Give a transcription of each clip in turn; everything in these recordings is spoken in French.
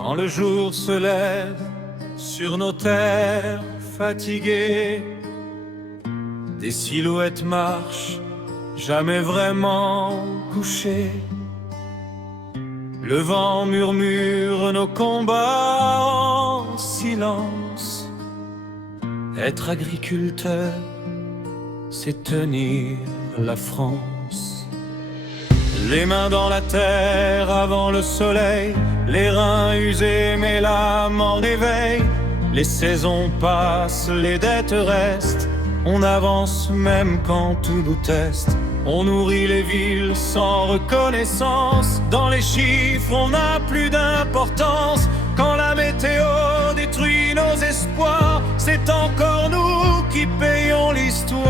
Quand le jour se lève sur nos terres fatiguées, des silhouettes marchent, jamais vraiment couchées. Le vent murmure nos combats en silence. Être agriculteur, c'est tenir la France. Les mains dans la terre avant le soleil, les reins usés mais l'âme en éveil. Les saisons passent, les dettes restent, on avance même quand tout nous teste. On nourrit les villes sans reconnaissance, dans les chiffres on n'a plus d'importance. Quand la météo détruit nos espoirs, c'est encore nous qui payons l'histoire.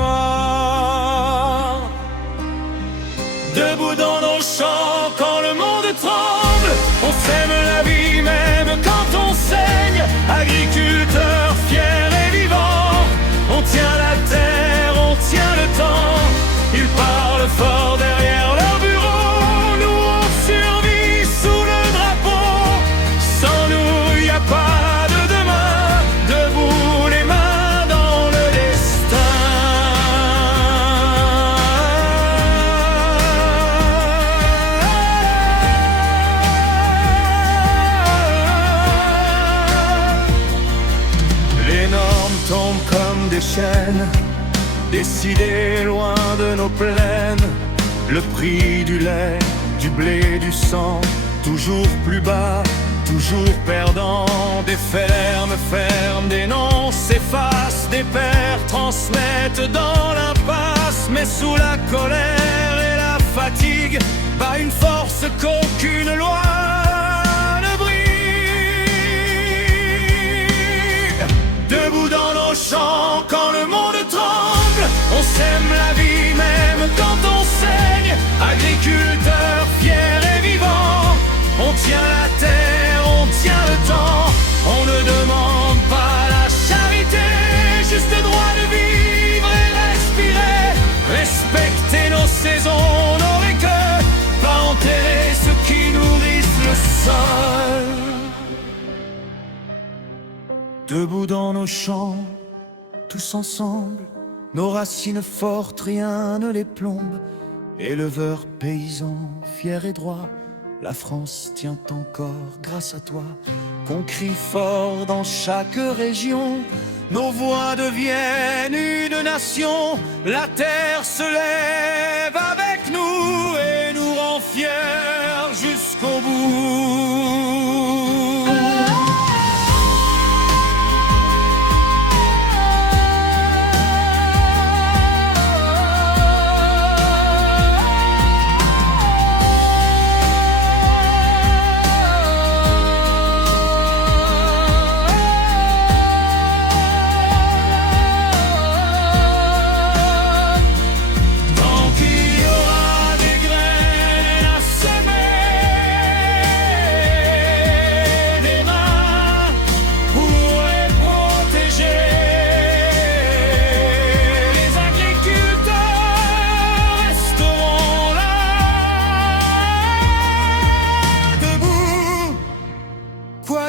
Debout dans nos champs quand le monde tremble, on sème la vie même quand on saigne. Agriculteurs fiers et vivants, on tient la terre, on tient le temps. Ils parlent fort derrière leur bureau, nous on survit sous le drapeau. Sans nous y a pas de demain, debout les mains dans le destin. Les normes tombent comme des chaînes, décidé loin de nos plaines. Le prix du lait, du blé, du sang, toujours plus bas, toujours perdant. Des fermes ferment, des noms s'effacent, des pères transmettent dans l'impasse. Mais sous la colère et la fatigue, pas une force qu'aucune loi ne brigue. Debout dans nos champs quand le monde tremble, on sème la vie même quand on saigne. Agriculteurs fiers et vivants, on tient la terre, on tient le temps. On ne demande pas la charité, juste le droit de vivre et respirer. Respecter nos saisons, nos récoltes, pas enterrer ceux qui nourrissent le sol. Debout dans nos champs, tous ensemble, nos racines fortes, rien ne les plombe. Éleveurs, paysans, fiers et droits, la France tient encore grâce à toi. Qu'on crie fort dans chaque région, nos voix deviennent une nation. La terre se lève avec nous et nous rend fiers jusqu'au bout.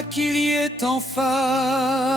Qu'il y ait en face.